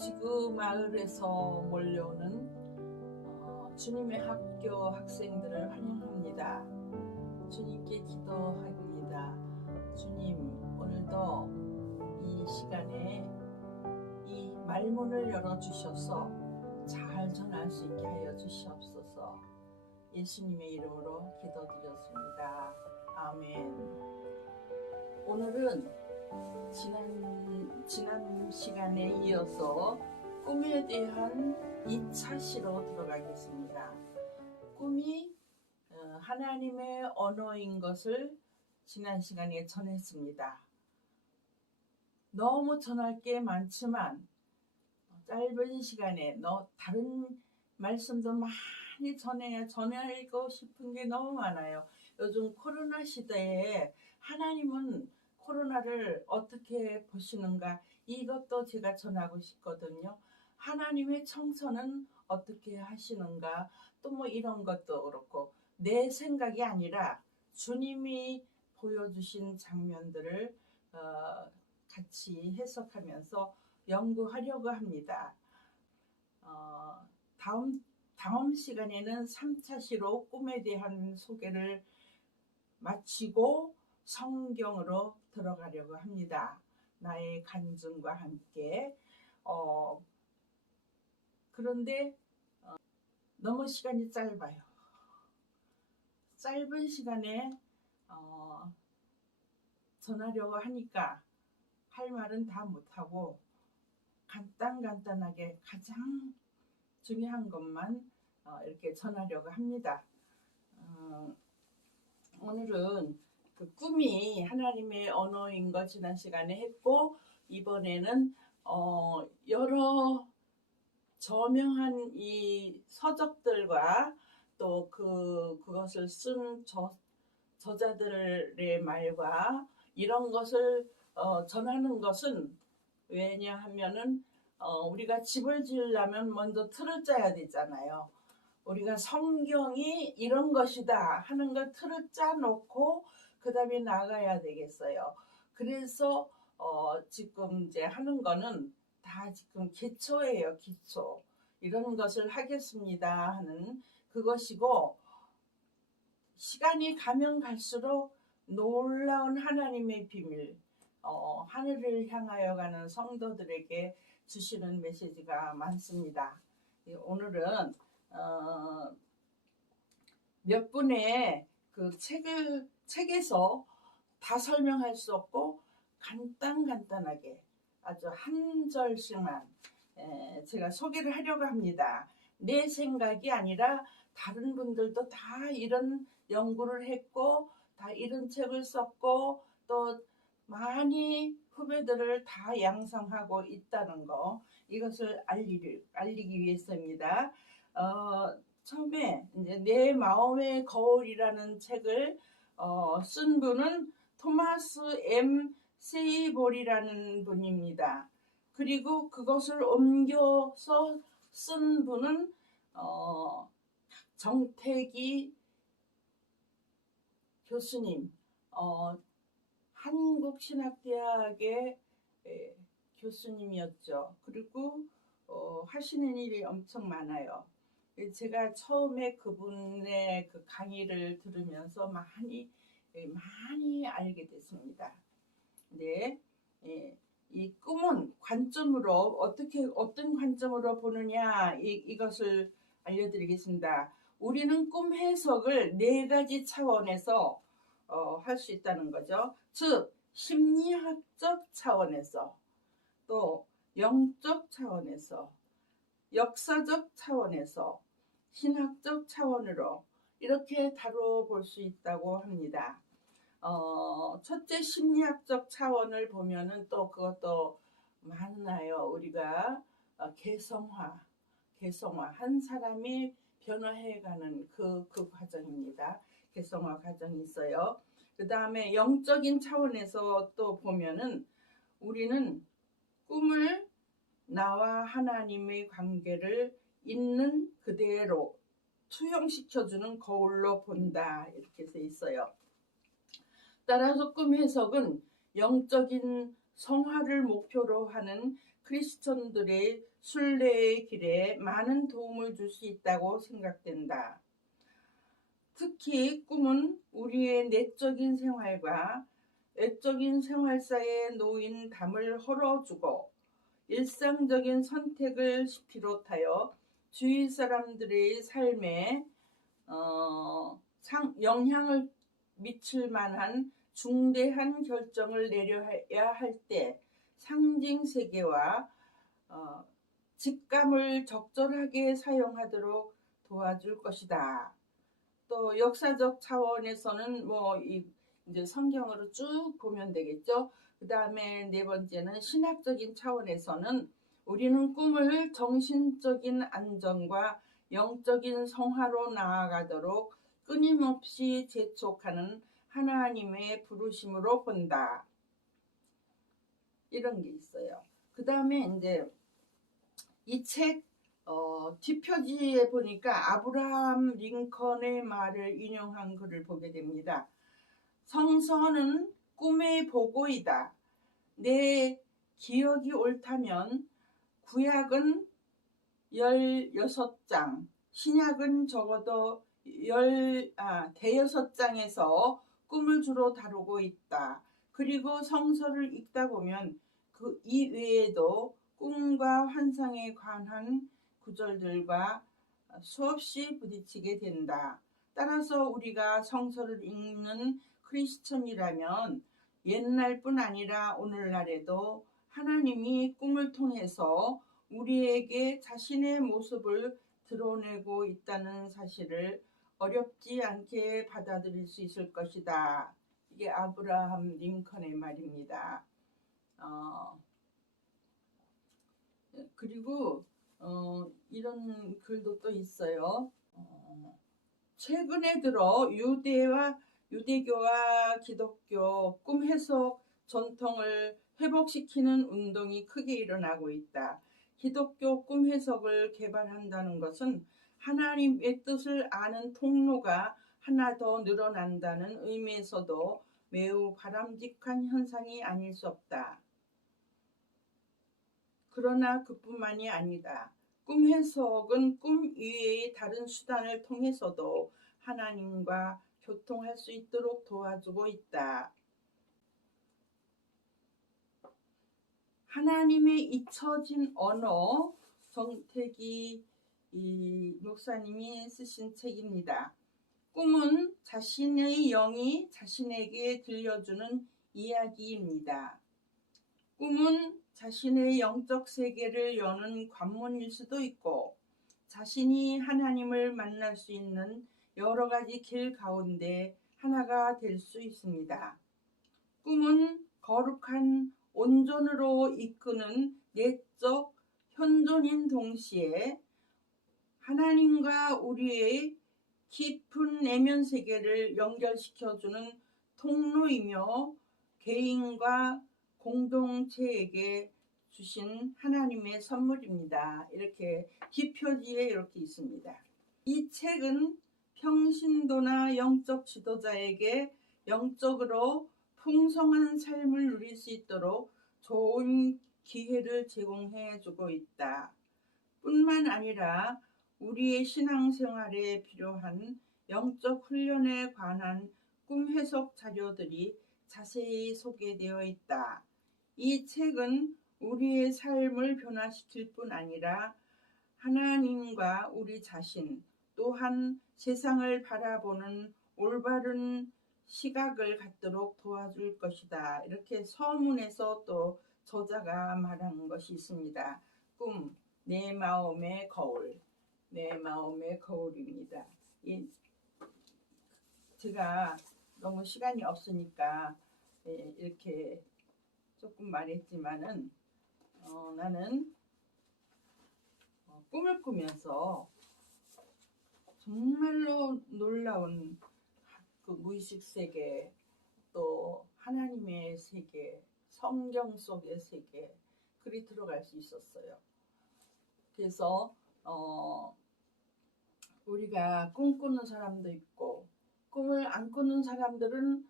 지구 마을에서 몰려오는 주님의 학교 학생들을 환영합니다. 주님께 기도합니다. 주님, 오늘도 이 시간에 이 말문을 열어주셔서 잘 전할 수 있게 하여 주시옵소서. 예수님의 이름으로 기도드렸습니다. 아멘. 오늘은 지난 시간에 이어서 꿈에 대한 2차 시로 들어가겠습니다. 꿈이 하나님의 언어인 것을 지난 시간에 전했습니다. 너무 전할 게 많지만 짧은 시간에 다른 말씀도 많이 전하고 싶은 게 너무 많아요. 요즘 코로나 시대에 하나님은 코로나를 어떻게 보시는가, 이것도 제가 전하고 싶거든요. 하나님의 청소는 어떻게 하시는가, 또 뭐 이런 것도 그렇고, 내 생각이 아니라 주님이 보여주신 장면들을 같이 해석하면서 연구하려고 합니다. 다음 시간에는 3차 시로 꿈에 대한 소개를 마치고 성경으로 들어가려고 합니다. 나의 간증과 함께. 그런데 너무 시간이 짧아요. 짧은 시간에 전하려고 하니까 할 말은 다 못하고 간단하게 가장 중요한 것만 이렇게 전하려고 합니다. 오늘은 그 꿈이 하나님의 언어인 거 지난 시간에 했고, 이번에는 여러 저명한 이 서적들과 또 그것을 쓴 저자들의 말과 이런 것을 전하는 것은, 왜냐하면은 우리가 집을 지으려면 먼저 틀을 짜야 되잖아요. 우리가 성경이 이런 것이다 하는 걸 틀을 짜놓고 그 다음에 나가야 되겠어요. 그래서 지금 이제 하는 거는 다 지금 기초예요. 기초. 이런 것을 하겠습니다 하는 그것이고, 시간이 가면 갈수록 놀라운 하나님의 비밀, 하늘을 향하여 가는 성도들에게 주시는 메시지가 많습니다. 오늘은 몇 분의 그 책에서 다 설명할 수 없고 간단하게 아주 한 절씩만 제가 소개를 하려고 합니다. 내 생각이 아니라 다른 분들도 다 이런 연구를 했고 다 이런 책을 썼고 또 많이 후배들을 다 양성하고 있다는 거, 이것을 알리기 위해서입니다. 처음에 이제 내 마음의 거울이라는 책을 쓴 분은 토마스 M. 세이볼이라는 분입니다. 그리고 그것을 옮겨서 쓴 분은 정태기 교수님, 한국신학대학의 교수님이었죠. 그리고 하시는 일이 엄청 많아요. 제가 처음에 그분의 그 강의를 들으면서 많이 알게 됐습니다. 네, 이 꿈은 관점으로 어떤 관점으로 보느냐, 이것을 알려드리겠습니다. 우리는 꿈 해석을 4가지 차원에서 할 수 있다는 거죠. 즉, 심리학적 차원에서, 또 영적 차원에서, 역사적 차원에서, 신학적 차원으로 이렇게 다뤄볼 수 있다고 합니다. 첫째, 심리학적 차원을 보면은 또 그것도 많아요. 우리가 개성화, 한 사람이 변화해가는 그 과정입니다. 개성화 과정이 있어요. 그 다음에 영적인 차원에서 또 보면은 우리는 꿈을 나와 하나님의 관계를 있는 그대로 투영시켜주는 거울로 본다, 이렇게 돼 있어요. 따라서 꿈 해석은 영적인 성화를 목표로 하는 크리스천들의 순례의 길에 많은 도움을 줄 수 있다고 생각된다. 특히 꿈은 우리의 내적인 생활과 외적인 생활사에 놓인 담을 헐어주고 일상적인 선택을 비롯하여 주위 사람들의 삶에 영향을 미칠 만한 중대한 결정을 내려야 할 때 상징 세계와 직감을 적절하게 사용하도록 도와줄 것이다. 또 역사적 차원에서는 이제 성경으로 쭉 보면 되겠죠. 그 다음에 네 번째는 신학적인 차원에서는 우리는 꿈을 정신적인 안정과 영적인 성화로 나아가도록 끊임없이 재촉하는 하나님의 부르심으로 본다. 이런 게 있어요. 그 다음에 이제 이 책 뒷표지에 보니까 아브라함 링컨의 말을 인용한 글을 보게 됩니다. 성서는 꿈의 보고이다. 내 기억이 옳다면 구약은 16장, 신약은 적어도 대여섯 장에서 꿈을 주로 다루고 있다. 그리고 성서를 읽다 보면 그 이외에도 꿈과 환상에 관한 구절들과 수없이 부딪히게 된다. 따라서 우리가 성서를 읽는 크리스천이라면 옛날뿐 아니라 오늘날에도 하나님이 꿈을 통해서 우리에게 자신의 모습을 드러내고 있다는 사실을 어렵지 않게 받아들일 수 있을 것이다. 이게 아브라함 링컨의 말입니다. 그리고 이런 글도 또 있어요. 최근에 들어 유대교와 기독교 꿈 해석 전통을 회복시키는 운동이 크게 일어나고 있다. 기독교 꿈 해석을 개발한다는 것은 하나님의 뜻을 아는 통로가 하나 더 늘어난다는 의미에서도 매우 바람직한 현상이 아닐 수 없다. 그러나 그뿐만이 아니다. 꿈 해석은 꿈 이외의 다른 수단을 통해서도 하나님과 교통할 수 있도록 도와주고 있다. 하나님의 잊혀진 언어, 정태기 목사님이 쓰신 책입니다. 꿈은 자신의 영이 자신에게 들려주는 이야기입니다. 꿈은 자신의 영적 세계를 여는 관문일 수도 있고 자신이 하나님을 만날 수 있는 여러 가지 길 가운데 하나가 될 수 있습니다. 꿈은 거룩한 온전으로 이끄는 내적 현존인 동시에 하나님과 우리의 깊은 내면 세계를 연결시켜주는 통로이며 개인과 공동체에게 주신 하나님의 선물입니다. 이렇게 뒷표지에 이렇게 있습니다. 이 책은 평신도나 영적 지도자에게 영적으로 풍성한 삶을 누릴 수 있도록 좋은 기회를 제공해 주고 있다. 뿐만 아니라 우리의 신앙생활에 필요한 영적 훈련에 관한 꿈 해석 자료들이 자세히 소개되어 있다. 이 책은 우리의 삶을 변화시킬 뿐 아니라 하나님과 우리 자신 또한 세상을 바라보는 올바른 시각을 갖도록 도와줄 것이다. 이렇게 서문에서 또 저자가 말하는 것이 있습니다. 꿈, 내 마음의 거울, 내 마음의 거울입니다. 제가 너무 시간이 없으니까 이렇게 조금 말했지만은 나는 꿈을 꾸면서 정말로 놀라운 그 무의식 세계, 또 하나님의 세계, 성경 속의 세계, 그리 들어갈 수 있었어요. 그래서 우리가 꿈꾸는 사람도 있고 꿈을 안 꾸는 사람들은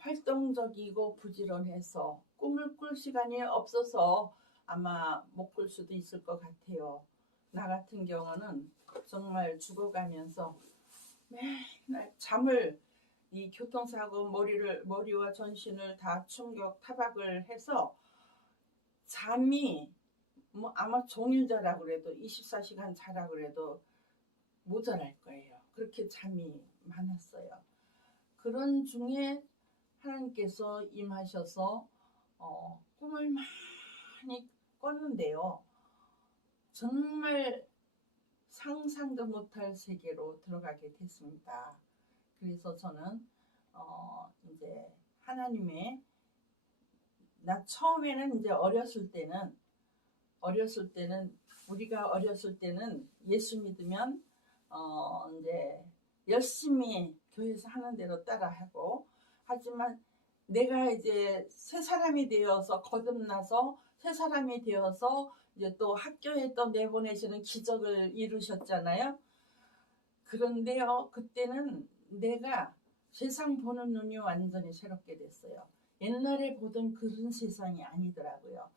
활동적이고 부지런해서 꿈을 꿀 시간이 없어서 아마 못 꿀 수도 있을 것 같아요. 나 같은 경우는 정말 죽어가면서 맨날 잠을 이 교통사고 머리와 전신을 다 충격 타박을 해서 잠이 뭐 아마 종일 자라 그래도 24시간 자라 그래도 모자랄 거예요. 그렇게 잠이 많았어요. 그런 중에 하나님께서 임하셔서 꿈을 많이 꿨는데요. 정말 상상도 못할 세계로 들어가게 됐습니다. 그래서 저는 이제 하나님의 나 처음에는 이제 우리가 어렸을 때는 예수 믿으면 이제 열심히 교회에서 하는 대로 따라하고 하지만 내가 이제 새 사람이 되어서 거듭나서 새 사람이 되어서 이제 또 학교에 또 내보내시는 기적을 이루셨잖아요. 그런데요, 그때는 내가 세상 보는 눈이 완전히 새롭게 됐어요. 옛날에 보던 그런 세상이 아니더라고요.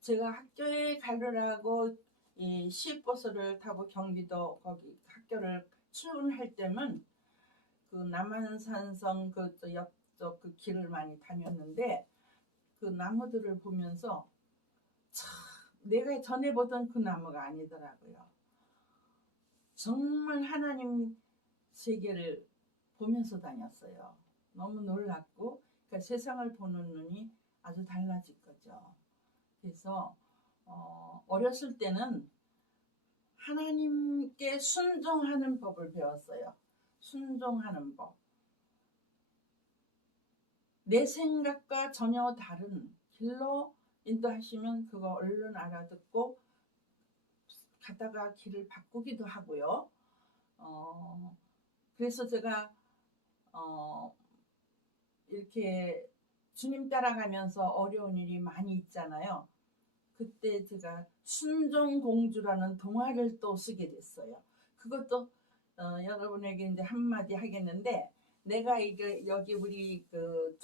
제가 학교에 가려고 이 시외버스를 타고 경기도 거기 학교를 출근할 때면 그 남한산성 그 옆쪽 그 길을 많이 다녔는데 그 나무들을 보면서 참 내가 전에 보던 그 나무가 아니더라고요. 정말 하나님 세계를 보면서 다녔어요. 너무 놀랐고 그러니까 세상을 보는 눈이 아주 달라질 거죠. 그래서 어렸을 때는 하나님께 순종하는 법을 배웠어요. 순종하는 법. 내 생각과 전혀 다른 길로 인도하시면 그거 얼른 알아듣고 가다가 길을 바꾸기도 하고요. 그래서 제가 이렇게 주님 따라가면서 어려운 일이 많이 있잖아요. 그때 제가 순종공주라는 동화를 또 쓰게 됐어요. 그것도 여러분에게 이제 한마디 하겠는데 내가 이게 여기 우리 그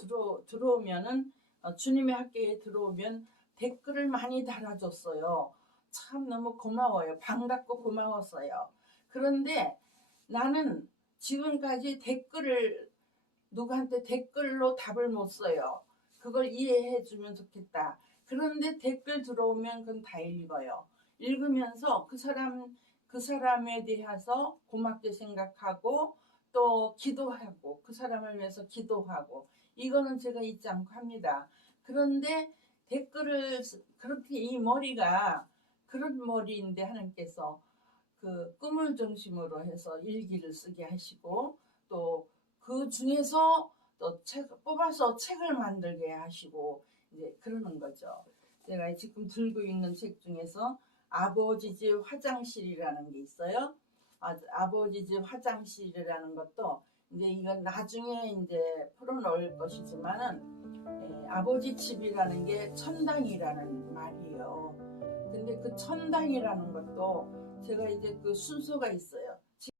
들어오면은 주님의 학교에 들어오면 댓글을 많이 달아줬어요. 참 너무 고마워요. 반갑고 고마웠어요. 그런데 나는 지금까지 누구한테 댓글로 답을 못 써요. 그걸 이해해 주면 좋겠다. 그런데 댓글 들어오면 그건 다 읽어요. 읽으면서 그 사람에 대해서 고맙게 생각하고 또 기도하고 그 사람을 위해서 기도하고 이거는 제가 잊지 않고 합니다. 그런데 댓글을 그렇게 이 머리가 그런 머리인데 하나님께서 그 꿈을 중심으로 해서 일기를 쓰게 하시고 또 그 중에서 또 뽑아서 책을 만들게 하시고 이제 그러는 거죠. 제가 지금 들고 있는 책 중에서 아버지 집 화장실이라는 게 있어요. 아버지 집 화장실이라는 것도 이제 이건 나중에 이제 풀어놓을 것이지만은 아버지 집이라는 게 천당이라는 말이에요. 근데 그 천당이라는 것도 제가 이제 그 순서가 있어요.